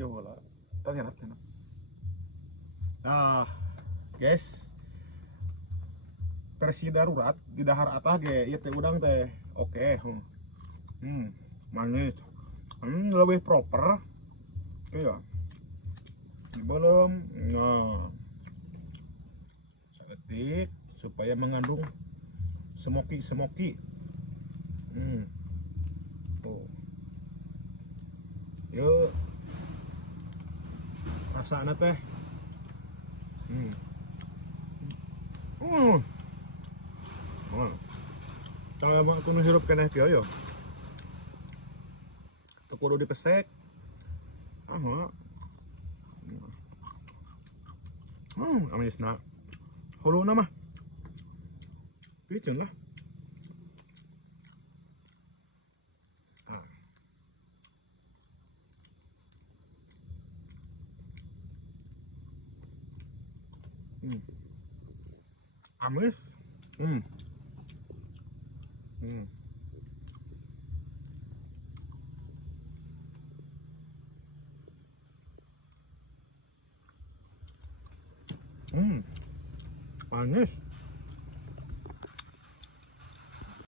video bola. Ternyata enak. Nah, guys, versi darurat di dahar atas ge ieu teh udang teh oke. Manis. Lebih proper. Iya. Belum. Nah, seketik supaya mengandung smoky. Tuh. Yuk. Rasana teh. Kalau mau kudu sirup keneh teh yo. Teu kudu dipesek. Amisna. Huluna mah. Piceun lah. Amis. Manis.